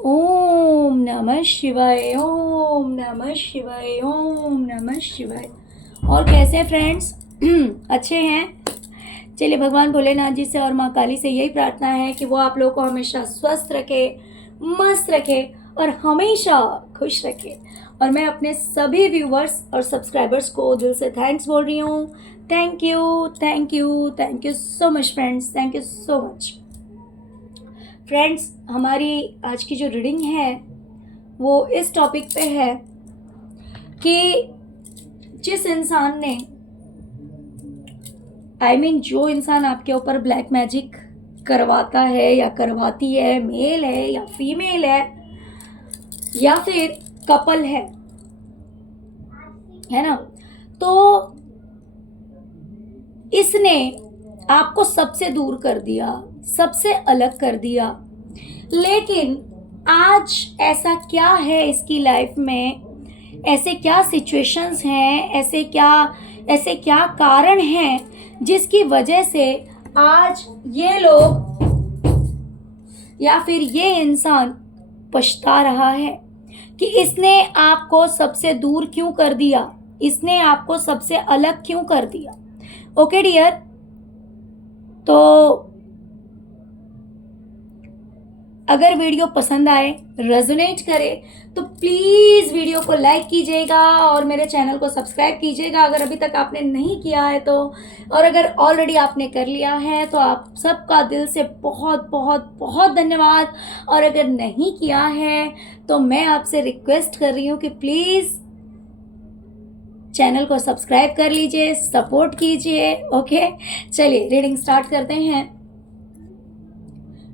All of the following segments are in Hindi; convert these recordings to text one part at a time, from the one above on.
ओम नमः शिवाय, ओम नमः शिवाय, ओम नमः शिवाय। और कैसे हैं फ्रेंड्स? अच्छे हैं? चलिए, भगवान भोलेनाथ जी से और माँ काली से यही प्रार्थना है कि वो आप लोगों को हमेशा स्वस्थ रखे, मस्त रखे और हमेशा खुश रखे। और मैं अपने सभी व्यूवर्स और सब्सक्राइबर्स को दिल से थैंक्स बोल रही हूँ। Thank you, thank you, thank you so much friends, thank you so much. Friends, हमारी आज की जो रीडिंग है वो इस टॉपिक पे है कि जिस इंसान ने जो इंसान आपके ऊपर ब्लैक मैजिक करवाता है या करवाती है, मेल है या फीमेल है या फिर कपल है ना, तो इसने आपको सबसे दूर कर दिया, सबसे अलग कर दिया। लेकिन आज ऐसा क्या है इसकी लाइफ में, ऐसे क्या सिचुएशंस हैं, ऐसे क्या कारण हैं जिसकी वजह से आज ये लोग या फिर ये इंसान पछता रहा है कि इसने आपको सबसे दूर क्यों कर दिया, इसने आपको सबसे अलग क्यों कर दिया। ओके डियर, तो अगर वीडियो पसंद आए, रेजोनेट करे, तो प्लीज़ वीडियो को लाइक कीजिएगा और मेरे चैनल को सब्सक्राइब कीजिएगा अगर अभी तक आपने नहीं किया है तो। और अगर ऑलरेडी आपने कर लिया है तो आप सबका दिल से बहुत बहुत बहुत धन्यवाद। और अगर नहीं किया है तो मैं आपसे रिक्वेस्ट कर रही हूँ कि प्लीज़ चैनल को सब्सक्राइब कर लीजिए, सपोर्ट कीजिए। ओके, चलिए रीडिंग स्टार्ट करते हैं।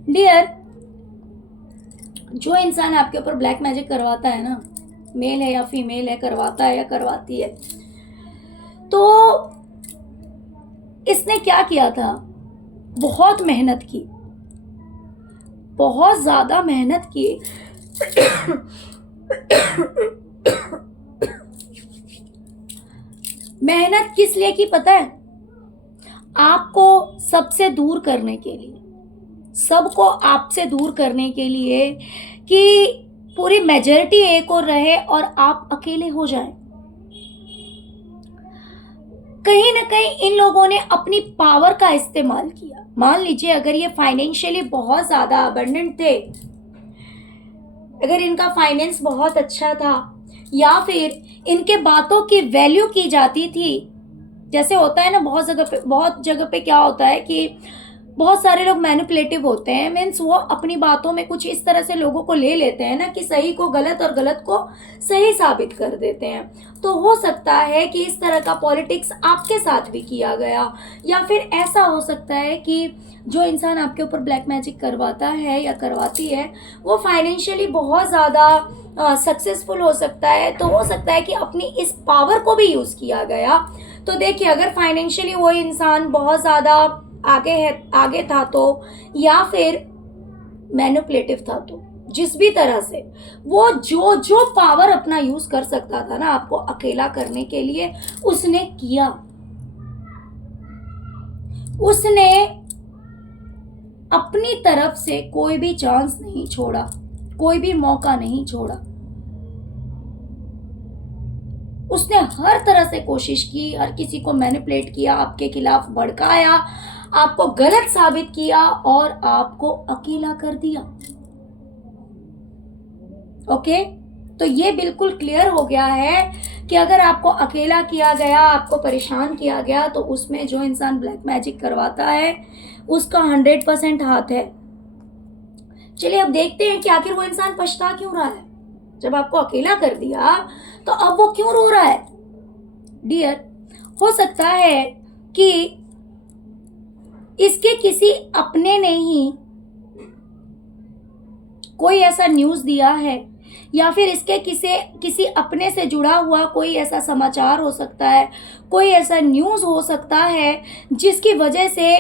डियर, जो इंसान आपके ऊपर ब्लैक मैजिक करवाता है ना, मेल है या फीमेल है, करवाता है या करवाती है, तो इसने क्या किया था? बहुत मेहनत की, बहुत ज्यादा मेहनत की। मेहनत किस लिए की पता है? आपको सबसे दूर करने के लिए, सबको आपसे दूर करने के लिए कि पूरी मेजॉरिटी एक और रहे और आप अकेले हो जाएं। कहीं ना कहीं इन लोगों ने अपनी पावर का इस्तेमाल किया। मान लीजिए अगर ये फाइनेंशियली बहुत ज्यादा अबंडेंट थे, अगर इनका फाइनेंस बहुत अच्छा था या फिर इनके बातों की वैल्यू की जाती थी, जैसे होता है ना बहुत जगह पे क्या होता है कि बहुत सारे लोग मैनिपुलेटिव होते हैं, मीन्स वो अपनी बातों में कुछ इस तरह से लोगों को ले लेते हैं ना कि सही को गलत और गलत को सही साबित कर देते हैं। तो हो सकता है कि इस तरह का पॉलिटिक्स आपके साथ भी किया गया, या फिर ऐसा हो सकता है कि जो इंसान आपके ऊपर ब्लैक मैजिक करवाता है या करवाती है वो फाइनेंशियली बहुत ज़्यादा सक्सेसफुल हो सकता है। तो हो सकता है कि अपनी इस पावर को भी यूज़ किया गया। तो देखिए, अगर फाइनेंशियली वो इंसान बहुत ज़्यादा आगे था तो, या फिर मैनिपुलेटिव था तो, जिस भी तरह से वो जो जो पावर अपना यूज कर सकता था ना आपको अकेला करने के लिए, उसने किया। उसने अपनी तरफ से कोई भी चांस नहीं छोड़ा, कोई भी मौका नहीं छोड़ा। उसने हर तरह से कोशिश की, हर किसी को मैनिपुलेट किया, आपके खिलाफ भड़काया, आपको गलत साबित किया और आपको अकेला कर दिया। ओके, तो ये बिल्कुल क्लियर हो गया है कि अगर आपको अकेला किया गया, आपको परेशान किया गया, तो उसमें जो इंसान ब्लैक मैजिक करवाता है उसका 100% हाथ है। चलिए अब देखते हैं कि आखिर वो इंसान पछता क्यों रहा है। जब आपको अकेला कर दिया तो अब वो क्यों रो रहा है? डियर, हो सकता है कि इसके किसी अपने ने ही कोई ऐसा न्यूज़ दिया है, या फिर इसके किसी अपने से जुड़ा हुआ कोई ऐसा समाचार हो सकता है, कोई ऐसा न्यूज़ हो सकता है जिसकी वजह से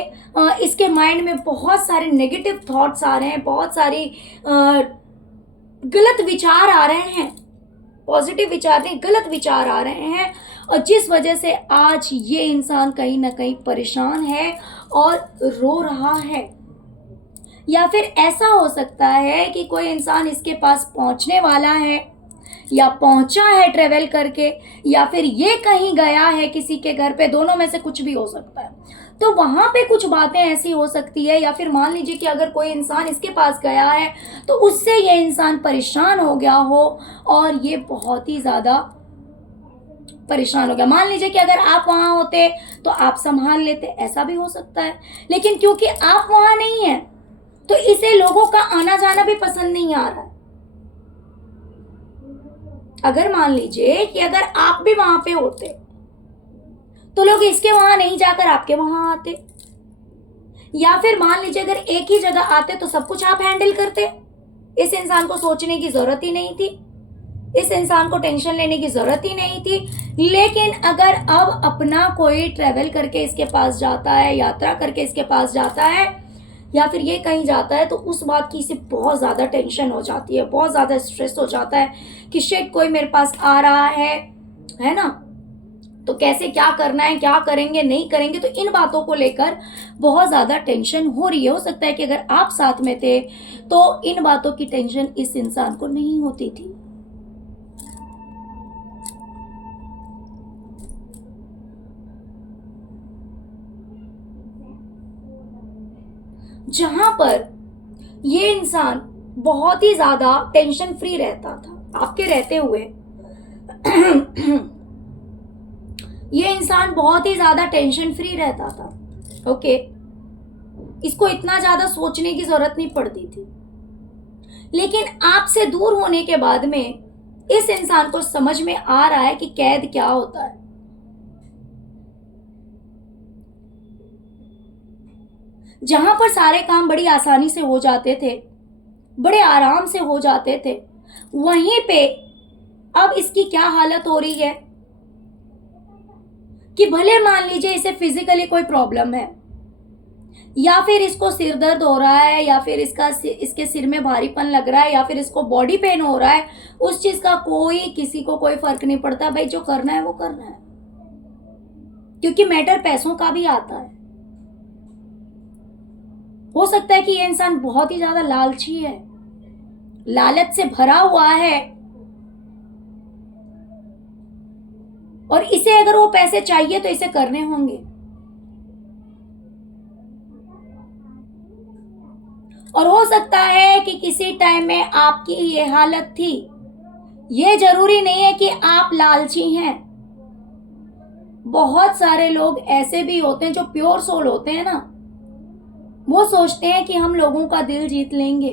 इसके माइंड में बहुत सारे नेगेटिव थॉट्स आ रहे हैं, बहुत सारी गलत विचार आ रहे हैं। पॉजिटिव विचार नहीं, गलत विचार आ रहे हैं, और जिस वजह से आज ये इंसान कहीं ना कहीं परेशान है और रो रहा है। या फिर ऐसा हो सकता है कि कोई इंसान इसके पास पहुंचने वाला है या पहुंचा है ट्रेवल करके, या फिर ये कहीं गया है किसी के घर पे, दोनों में से कुछ भी हो सकता है। तो वहां पे कुछ बातें ऐसी हो सकती है, या फिर मान लीजिए कि अगर कोई इंसान इसके पास गया है तो उससे ये इंसान परेशान हो गया हो और ये बहुत ही ज्यादा परेशान हो गया। मान लीजिए कि अगर आप वहां होते तो आप संभाल लेते, ऐसा भी हो सकता है। लेकिन क्योंकि आप वहां नहीं है तो इसे लोगों का आना जाना भी पसंद नहीं आ रहा है। अगर मान लीजिए कि अगर आप भी वहां पे होते तो लोग इसके वहां नहीं जाकर आपके वहां आते, या फिर मान लीजिए अगर एक ही जगह आते तो सब कुछ आप हैंडल करते। इस इंसान को सोचने की जरूरत ही नहीं थी, इस इंसान को टेंशन लेने की जरूरत ही नहीं थी। लेकिन अगर अब अपना कोई ट्रेवल करके इसके पास जाता है, यात्रा करके इसके पास जाता है, या फिर ये कहीं जाता है, तो उस बात की इसे बहुत ज़्यादा टेंशन हो जाती है, बहुत ज़्यादा स्ट्रेस हो जाता है कि शिट कोई मेरे पास आ रहा है ना, तो कैसे क्या करना है, क्या करेंगे नहीं करेंगे। तो इन बातों को लेकर बहुत ज़्यादा टेंशन हो रही है। हो सकता है कि अगर आप साथ में थे तो इन बातों की टेंशन इस इंसान को नहीं होती थी। जहां पर ये इंसान बहुत ही ज्यादा टेंशन फ्री रहता था आपके रहते हुए, ये इंसान बहुत ही ज्यादा टेंशन फ्री रहता था। ओके, इसको इतना ज्यादा सोचने की जरूरत नहीं पड़ती थी। लेकिन आपसे दूर होने के बाद में इस इंसान को समझ में आ रहा है कि कैद क्या होता है। जहां पर सारे काम बड़ी आसानी से हो जाते थे, बड़े आराम से हो जाते थे, वहीं पे अब इसकी क्या हालत हो रही है कि भले मान लीजिए इसे फिजिकली कोई प्रॉब्लम है, या फिर इसको सिर दर्द हो रहा है, या फिर इसके सिर में भारीपन लग रहा है, या फिर इसको बॉडी पेन हो रहा है, उस चीज का किसी को कोई फर्क नहीं पड़ता। भाई जो करना है वो करना है, क्योंकि मैटर पैसों का भी आता है। हो सकता है कि ये इंसान बहुत ही ज्यादा लालची है, लालच से भरा हुआ है, और इसे अगर वो पैसे चाहिए तो इसे करने होंगे। और हो सकता है कि किसी टाइम में आपकी ये हालत थी। ये जरूरी नहीं है कि आप लालची हैं। बहुत सारे लोग ऐसे भी होते हैं जो प्योर सोल होते हैं ना, वो सोचते हैं कि हम लोगों का दिल जीत लेंगे,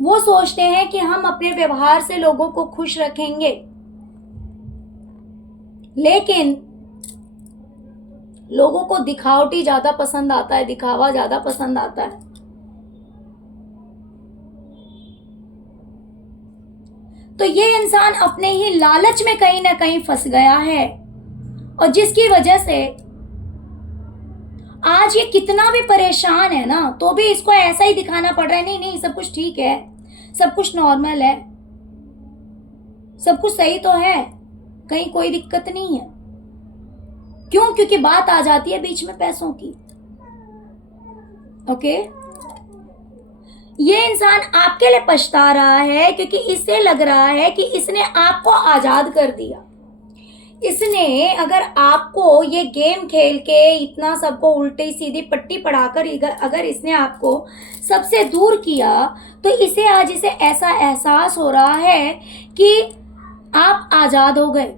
वो सोचते हैं कि हम अपने व्यवहार से लोगों को खुश रखेंगे। लेकिन लोगों को दिखावटी ज्यादा पसंद आता है, दिखावा ज्यादा पसंद आता है। तो ये इंसान अपने ही लालच में कहीं ना कहीं फंस गया है, और जिसकी वजह से आज ये कितना भी परेशान है ना, तो भी इसको ऐसा ही दिखाना पड़ रहा है, नहीं नहीं सब कुछ ठीक है, सब कुछ नॉर्मल है, सब कुछ सही तो है, कहीं कोई दिक्कत नहीं है। क्यों? क्योंकि बात आ जाती है बीच में पैसों की। ओके, ये इंसान आपके लिए पछता रहा है क्योंकि इसे लग रहा है कि इसने आपको आजाद कर दिया। इसने अगर आपको ये गेम खेल के इतना सबको उल्टी सीधी पट्टी पढ़ाकर अगर इसने आपको सबसे दूर किया, तो इसे ऐसा एहसास हो रहा है कि आप आजाद हो गए,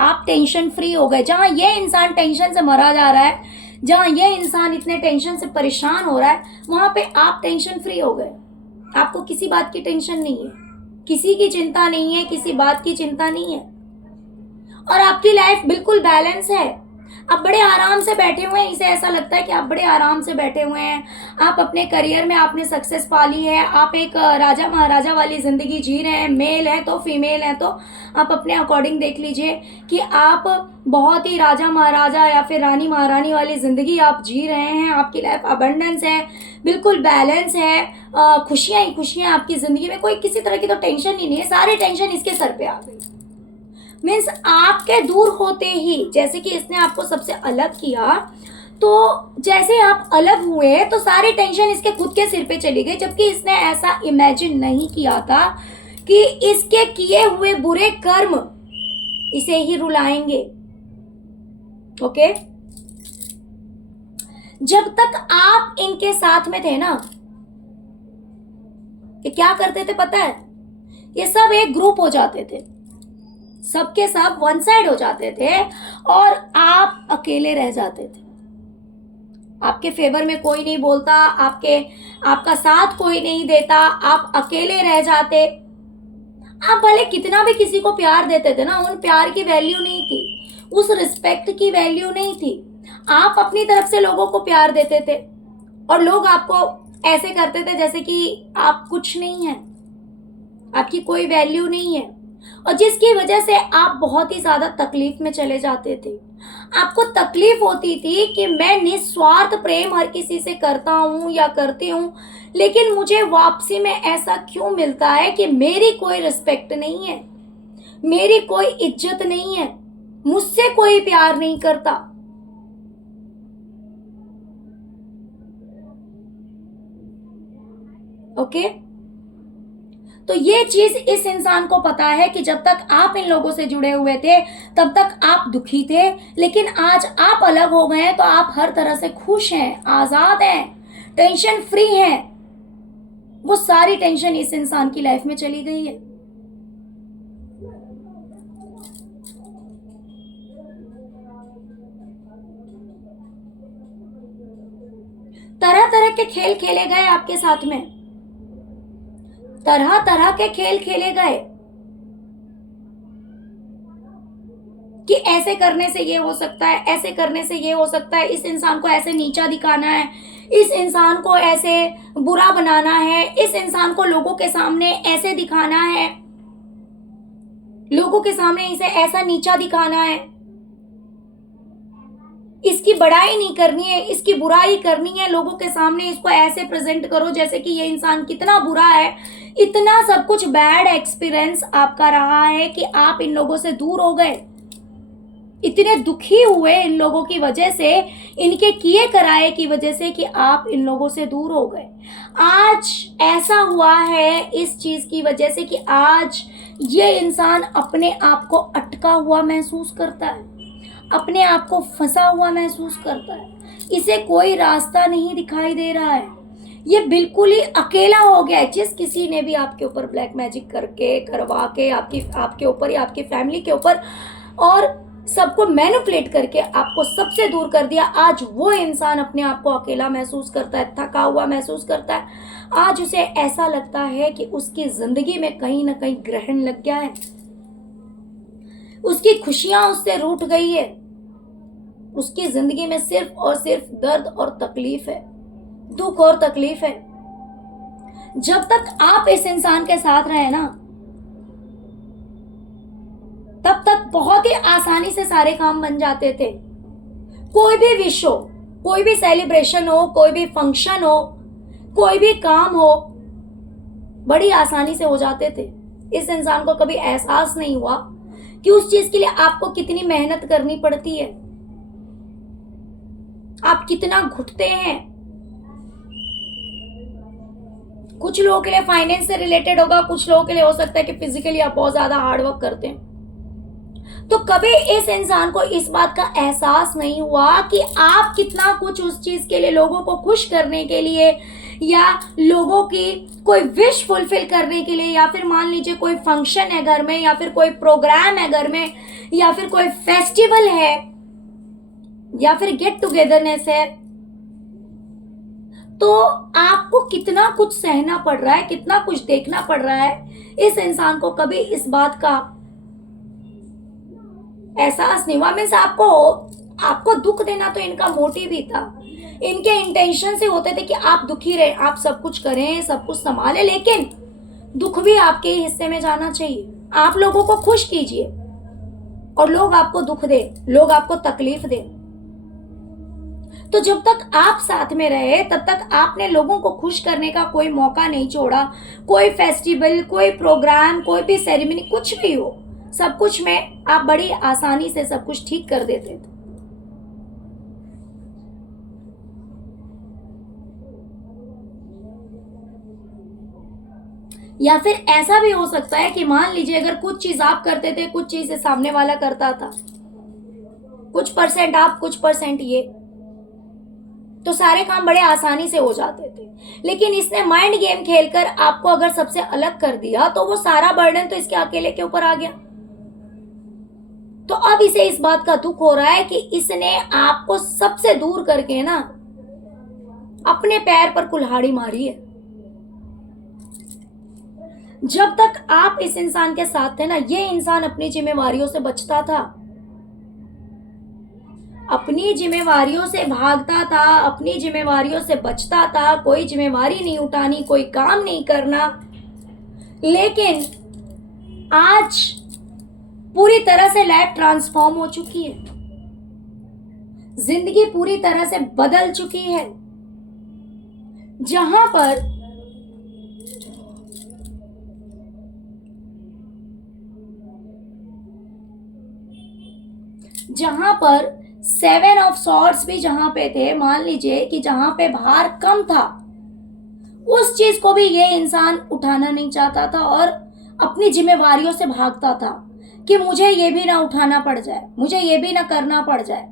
आप टेंशन फ्री हो गए। जहां ये इंसान टेंशन से मरा जा रहा है, जहां ये इंसान इतने टेंशन से परेशान हो रहा है, वहां पे आप टेंशन फ्री हो गए। आपको किसी बात की टेंशन नहीं है, किसी की चिंता नहीं है, किसी बात की चिंता नहीं है, और आपकी लाइफ बिल्कुल बैलेंस है। आप बड़े आराम से बैठे हुए हैं, इसे ऐसा लगता है कि आप बड़े आराम से बैठे हुए हैं। आप अपने करियर में आपने सक्सेस पा ली है, आप एक राजा महाराजा वाली जिंदगी जी रहे हैं। मेल है तो फीमेल है तो आप अपने अकॉर्डिंग देख लीजिए कि आप बहुत ही राजा महाराजा या फिर रानी महारानी वाली जिंदगी आप जी रहे हैं। आपकी लाइफ अबंडेंस है, बिल्कुल बैलेंस है, खुशियां ही खुशियां आपकी जिंदगी में, कोई किसी तरह की तो टेंशन ही नहीं है। सारी टेंशन इसके सर पे आ गई। मीन्स आपके दूर होते ही, जैसे कि इसने आपको सबसे अलग किया, तो जैसे आप अलग हुए तो सारी टेंशन इसके खुद के सिर पे चली गई, जबकि इसने ऐसा इमेजिन नहीं किया था कि इसके किए हुए बुरे कर्म इसे ही रुलाएंगे। ओके, जब तक आप इनके साथ में थे ना, ये क्या करते थे पता है? ये सब एक ग्रुप हो जाते थे, सबके सब वन साइड हो जाते थे और आप अकेले रह जाते थे। आपके फेवर में कोई नहीं बोलता, आपका साथ कोई नहीं देता, आप अकेले रह जाते। आप भले कितना भी किसी को प्यार देते थे ना, उन प्यार की वैल्यू नहीं थी, उस रिस्पेक्ट की वैल्यू नहीं थी। आप अपनी तरफ से लोगों को प्यार देते थे और लोग आपको ऐसे करते थे जैसे कि आप कुछ नहीं है, आपकी कोई वैल्यू नहीं है, और जिसकी वजह से आप बहुत ही ज्यादा तकलीफ में चले जाते थे। आपको तकलीफ होती थी कि मैं निस्वार्थ प्रेम हर किसी से करता हूं या करती हूं, लेकिन मुझे वापसी में ऐसा क्यों मिलता है कि मेरी कोई रिस्पेक्ट नहीं है, मेरी कोई इज्जत नहीं है, मुझसे कोई प्यार नहीं करता। ओके, तो ये चीज इस इंसान को पता है कि जब तक आप इन लोगों से जुड़े हुए थे तब तक आप दुखी थे, लेकिन आज आप अलग हो गए हैं तो आप हर तरह से खुश हैं, आजाद हैं, टेंशन फ्री हैं। वो सारी टेंशन इस इंसान की लाइफ में चली गई है। तरह तरह के खेल खेले गए आपके साथ में, तरह तरह के खेल खेले गए कि ऐसे करने से ये हो सकता है, ऐसे करने से ये हो सकता है, इस इंसान को ऐसे नीचा दिखाना है, इस इंसान को ऐसे बुरा बनाना है, इस इंसान को लोगों के सामने ऐसे दिखाना है, लोगों के सामने इसे ऐसा नीचा दिखाना है, इसकी बड़ाई नहीं करनी है, इसकी बुराई करनी है, लोगों के सामने इसको ऐसे प्रेजेंट करो जैसे कि ये इंसान कितना बुरा है। इतना सब कुछ बैड एक्सपीरियंस आपका रहा है कि आप इन लोगों से दूर हो गए, इतने दुखी हुए इन लोगों की वजह से, इनके किए कराए की वजह से कि आप इन लोगों से दूर हो गए। आज ऐसा हुआ है इस चीज की वजह से कि आज ये इंसान अपने आप को अटका हुआ महसूस करता है, अपने आप को फंसा हुआ महसूस करता है, इसे कोई रास्ता नहीं दिखाई दे रहा है, ये बिल्कुल ही अकेला हो गया है। जिस किसी ने भी आपके ऊपर ब्लैक मैजिक करके करवा के आपके ऊपर या आपकी फैमिली के ऊपर और सबको मैनिपुलेट करके आपको सबसे दूर कर दिया, आज वो इंसान अपने आप को अकेला महसूस करता है, थका हुआ महसूस करता है। आज उसे ऐसा लगता है कि उसकी जिंदगी में कहीं ना कहीं ग्रहण लग गया है, उसकी खुशियां उससे रूठ गई है, उसकी जिंदगी में सिर्फ और सिर्फ दर्द और तकलीफ है, दुख और तकलीफ है। जब तक आप इस इंसान के साथ रहे ना, तब तक बहुत ही आसानी से सारे काम बन जाते थे। कोई भी विश हो, कोई भी सेलिब्रेशन हो, कोई भी फंक्शन हो, कोई भी काम हो, बड़ी आसानी से हो जाते थे। इस इंसान को कभी एहसास नहीं हुआ कि उस चीज के लिए आपको कितनी मेहनत करनी पड़ती है, आप कितना घुटते हैं। कुछ लोगों के लिए फाइनेंस से रिलेटेड होगा, कुछ लोगों के लिए हो सकता है कि फिजिकली आप बहुत ज्यादा हार्डवर्क करते हैं। तो कभी इस इंसान को इस बात का एहसास नहीं हुआ कि आप कितना कुछ उस चीज के लिए, लोगों को खुश करने के लिए या लोगों की कोई विश फुलफिल करने के लिए, या फिर मान लीजिए कोई फंक्शन है घर में, या फिर कोई प्रोग्राम है घर में, या फिर कोई फेस्टिवल है, या फिर गेट टुगेदरनेस है, तो आपको कितना कुछ सहना पड़ रहा है, कितना कुछ देखना पड़ रहा है। इस इंसान को कभी इस बात का एहसास नहीं हुआ। मीन्स आपको दुख देना तो इनका मोटिव ही था, इनके इंटेंशन से होते थे कि आप दुखी रहे, आप सब कुछ करें, सब कुछ संभालें, लेकिन दुख भी आपके ही हिस्से में जाना चाहिए। आप लोगों को खुश कीजिए और लोग आपको दुख दे, लोग आपको तकलीफ दे। तो जब तक आप साथ में रहे तब तक आपने लोगों को खुश करने का कोई मौका नहीं छोड़ा। कोई फेस्टिवल, कोई प्रोग्राम, कोई भी सेरेमनी, कुछ भी हो, सब कुछ में आप बड़ी आसानी से सब कुछ ठीक कर देते थे। या फिर ऐसा भी हो सकता है कि मान लीजिए अगर कुछ चीज आप करते थे, कुछ चीज सामने वाला करता था, कुछ परसेंट आप, कुछ परसेंट ये, तो सारे काम बड़े आसानी से हो जाते थे। लेकिन इसने माइंड गेम खेलकर आपको अगर सबसे अलग कर दिया तो वो सारा बर्डन तो इसके अकेले के ऊपर आ गया। तो अब इसे इस बात का दुख हो रहा है कि इसने आपको सबसे दूर करके ना अपने पैर पर कुल्हाड़ी मारी है। जब तक आप इस इंसान के साथ थे ना, ये इंसान अपनी जिम्मेवारियों से बचता था, अपनी जिम्मेवारियों से भागता था, अपनी जिम्मेवारियों से बचता था, कोई जिम्मेवारी नहीं उठानी, कोई काम नहीं करना। लेकिन आज पूरी तरह से लाइफ ट्रांसफॉर्म हो चुकी है, जिंदगी पूरी तरह से बदल चुकी है। जहां पर जहां पर 7 ऑफ सॉर्ड्स भी जहां पे थे, मान लीजिए कि जहां पे भार कम था, उस चीज को भी ये इंसान उठाना नहीं चाहता था और अपनी जिम्मेवारियों से भागता था कि मुझे ये भी ना उठाना पड़ जाए, मुझे ये भी ना करना पड़ जाए।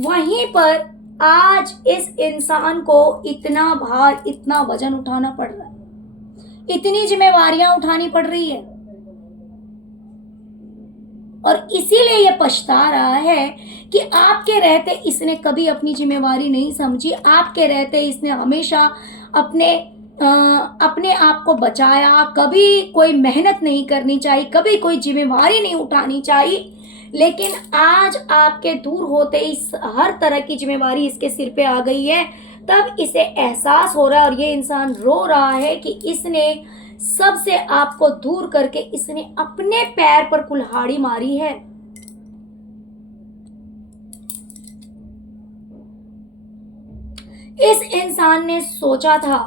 वहीं पर आज इस इंसान को इतना भार, इतना वजन उठाना पड़ रहा है, इतनी जिम्मेवारियां उठानी पड़ रही है, और इसीलिए ये पछता रहा है कि आपके रहते इसने कभी अपनी जिम्मेवारी नहीं समझी, आपके रहते इसने हमेशा अपने आप को बचाया, कभी कोई मेहनत नहीं करनी चाहिए, कभी कोई जिम्मेवारी नहीं उठानी चाहिए। लेकिन आज आपके दूर होते ही हर तरह की जिम्मेवारी इसके सिर पे आ गई है। तब इसे एहसास हो रहा है और ये इंसान रो रहा है कि इसने सबसे आपको दूर करके इसने अपने पैर पर कुल्हाड़ी मारी है। इस इंसान ने सोचा था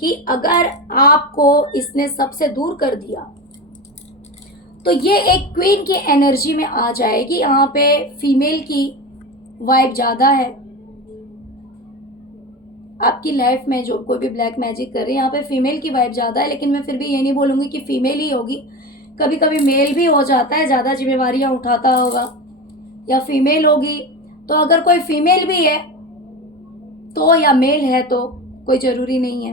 कि अगर आपको इसने सबसे दूर कर दिया तो ये एक क्वीन की एनर्जी में आ जाएगी। यहाँ पे फीमेल की वाइब ज्यादा है आपकी लाइफ में। जो कोई भी ब्लैक मैजिक कर रही है, यहाँ पे फीमेल की वाइब ज्यादा है, लेकिन मैं फिर भी ये नहीं बोलूंगी कि फीमेल ही होगी, कभी कभी मेल भी हो जाता है, ज्यादा जिम्मेवारियां उठाता होगा, या फीमेल होगी। तो अगर कोई फीमेल भी है तो, या मेल है तो, कोई जरूरी नहीं है।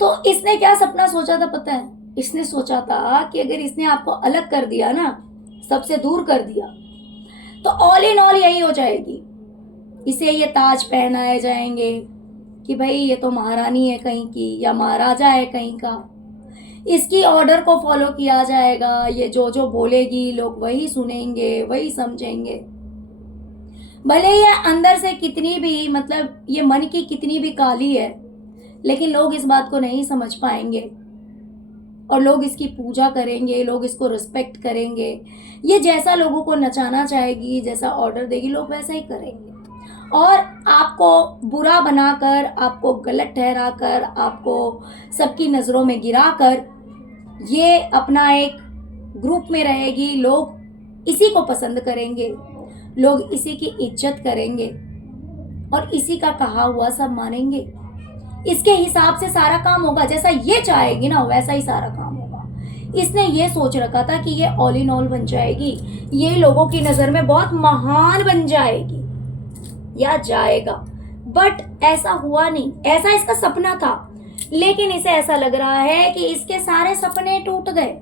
तो इसने क्या सपना सोचा था पता है? इसने सोचा था कि अगर इसने आपको अलग कर दिया ना, सबसे दूर कर दिया, तो ऑल इन ऑल यही हो जाएगी, इसे ये ताज पहनाए जाएंगे कि भाई ये तो महारानी है कहीं की, या महाराजा है कहीं का, इसकी ऑर्डर को फॉलो किया जाएगा, ये जो जो बोलेगी लोग वही सुनेंगे, वही समझेंगे। भले ये अंदर से कितनी भी, मतलब ये मन की कितनी भी काली है, लेकिन लोग इस बात को नहीं समझ पाएंगे और लोग इसकी पूजा करेंगे, लोग इसको रिस्पेक्ट करेंगे। ये जैसा लोगों को नचाना चाहेगी, जैसा ऑर्डर देगी, लोग वैसा ही करेंगे। और आपको बुरा बनाकर, आपको गलत ठहराकर, आपको सबकी नज़रों में गिराकर ये अपना एक ग्रुप में रहेगी। लोग इसी को पसंद करेंगे, लोग इसी की इज्जत करेंगे और इसी का कहा हुआ सब मानेंगे। इसके हिसाब से सारा काम होगा, जैसा ये चाहेगी ना वैसा ही सारा काम होगा। इसने ये सोच रखा था कि ये ऑल इन ऑल बन जाएगी, ये लोगों की नज़र में बहुत महान बन जाएगी या जाएगा, बट ऐसा हुआ नहीं। ऐसा इसका सपना था, लेकिन इसे ऐसा लग रहा है कि इसके सारे सपने टूट गए,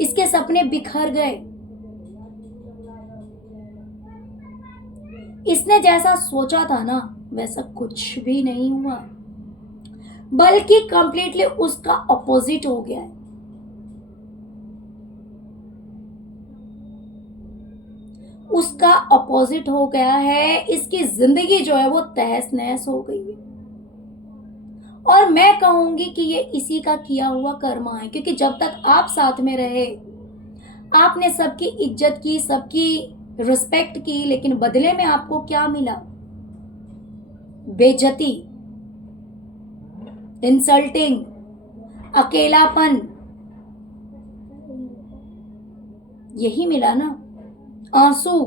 इसके सपने बिखर गए। इसने जैसा सोचा था ना वैसा कुछ भी नहीं हुआ, बल्कि कंप्लीटली उसका ऑपोजिट हो गया है। उसका ऑपोजिट हो गया है, इसकी जिंदगी जो है वो तहस नहस हो गई है। और मैं कहूंगी कि ये इसी का किया हुआ कर्मा है, क्योंकि जब तक आप साथ में रहे, आपने सबकी इज्जत की, सबकी रिस्पेक्ट की, लेकिन बदले में आपको क्या मिला? बेइज्जती, इंसल्टिंग, अकेलापन, यही मिला ना। आंसू,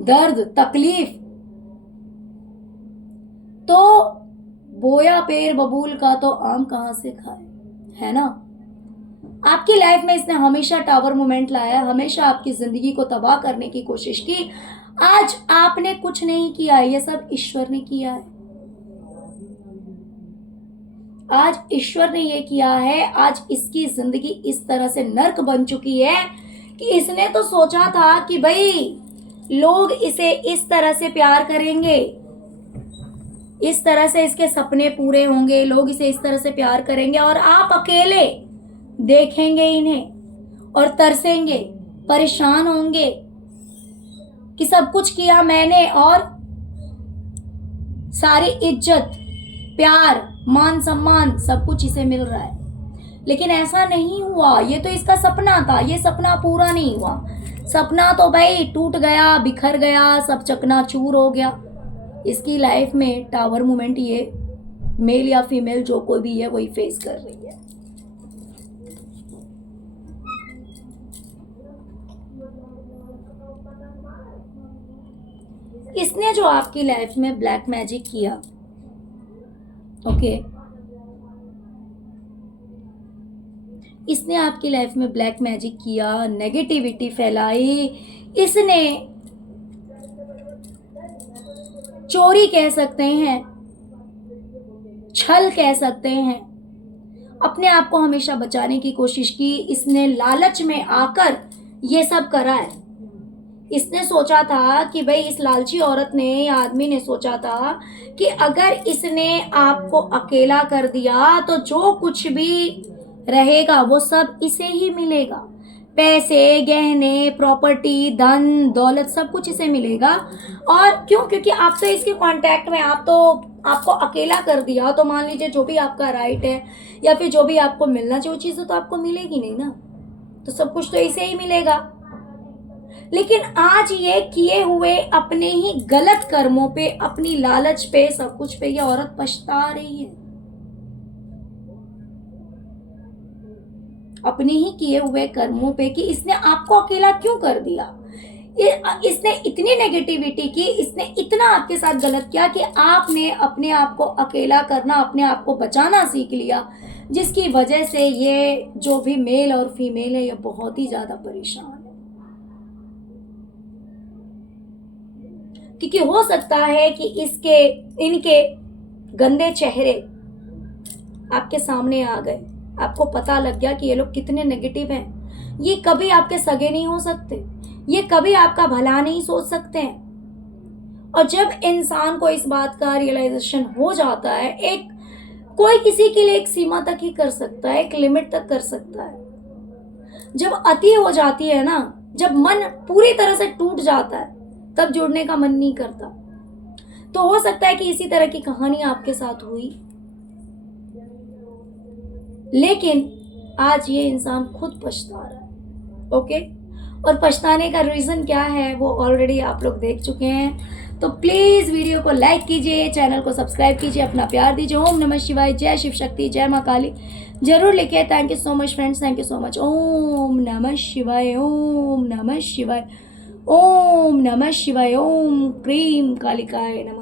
दर्द, तकलीफ। तो बोया पेड़ बबूल का तो आम कहाँ से खाए, है ना। आपकी लाइफ में इसने हमेशा टावर मोमेंट लाया, हमेशा आपकी जिंदगी को तबाह करने की कोशिश की। आज आपने कुछ नहीं किया, ये सब ईश्वर ने किया है। आज ईश्वर ने ये किया है। आज इसकी जिंदगी इस तरह से नर्क बन चुकी है कि इसने तो सोचा था कि भाई लोग इसे इस तरह से प्यार करेंगे, इस तरह से इसके सपने पूरे होंगे, लोग इसे इस तरह से प्यार करेंगे, और आप अकेले देखेंगे इन्हें और तरसेंगे, परेशान होंगे कि सब कुछ किया मैंने और सारी इज्जत, प्यार, मान सम्मान सब कुछ इसे मिल रहा है। लेकिन ऐसा नहीं हुआ। ये तो इसका सपना था, ये सपना पूरा नहीं हुआ। सपना तो भाई टूट गया, बिखर गया, सब चकनाचूर हो गया। इसकी लाइफ में टावर मोमेंट ये मेल या फीमेल जो कोई भी है वही फेस कर रही है। इसने जो आपकी लाइफ में ब्लैक मैजिक किया, ओके, इसने आपकी लाइफ में ब्लैक मैजिक किया, नेगेटिविटी फैलाई, इसने चोरी कह सकते हैं, छल कह सकते हैं, अपने आप को हमेशा बचाने की कोशिश की। इसने लालच में आकर ये सब करा है। इसने सोचा था कि भाई इस लालची औरत ने, आदमी ने सोचा था कि अगर इसने आपको अकेला कर दिया तो जो कुछ भी रहेगा वो सब इसे ही मिलेगा। पैसे, गहने, प्रॉपर्टी, धन दौलत सब कुछ इसे मिलेगा। और क्यों? क्योंकि आप तो इसके कांटेक्ट में, आप तो आपको अकेला कर दिया तो मान लीजिए जो भी आपका राइट है या फिर जो भी आपको मिलना चाहिए वो चीज़ तो आपको मिलेगी नहीं ना, तो सब कुछ तो इसे ही मिलेगा। लेकिन आज ये किए हुए अपने ही गलत कर्मों पे, अपनी लालच पे, सब कुछ पे ये औरत पछता रही है। अपने ही किए हुए कर्मों पे कि इसने आपको अकेला क्यों कर दिया। इसने इतनी नेगेटिविटी की, इसने इतना आपके साथ गलत किया कि आपने अपने आप को अकेला करना, अपने आप को बचाना सीख लिया, जिसकी वजह से ये जो भी मेल और फीमेल है ये बहुत ही ज्यादा परेशान है। क्योंकि हो सकता है कि इनके गंदे चेहरे आपके सामने आ गए, आपको पता लग गया कि ये लोग कितने नेगेटिव हैं। ये कभी आपके सगे नहीं हो सकते, ये कभी आपका भला नहीं सोच सकते हैं। और जब इंसान को इस बात का रियलाइजेशन हो जाता है, एक कोई किसी के लिए एक सीमा तक ही कर सकता है, एक लिमिट तक कर सकता है। जब अति हो जाती है ना, जब मन पूरी तरह से टूट जाता है, तब जुड़ने का मन नहीं करता। तो हो सकता है कि इसी तरह की कहानी आपके साथ हुई, लेकिन आज ये इंसान खुद पछता रहा है। ओके, और पछताने का रीज़न क्या है वो ऑलरेडी आप लोग देख चुके हैं। तो प्लीज़ वीडियो को लाइक कीजिए, चैनल को सब्सक्राइब कीजिए, अपना प्यार दीजिए। ओम नमः शिवाय, जय शिव शक्ति, जय माँ काली जरूर लिखिए। Thank you so much friends, thank you so much. ओम नमः शिवाय, ओम नमः शिवाय, ओम नमः शिवाय, ओम क्रीम कालिकाय नमः।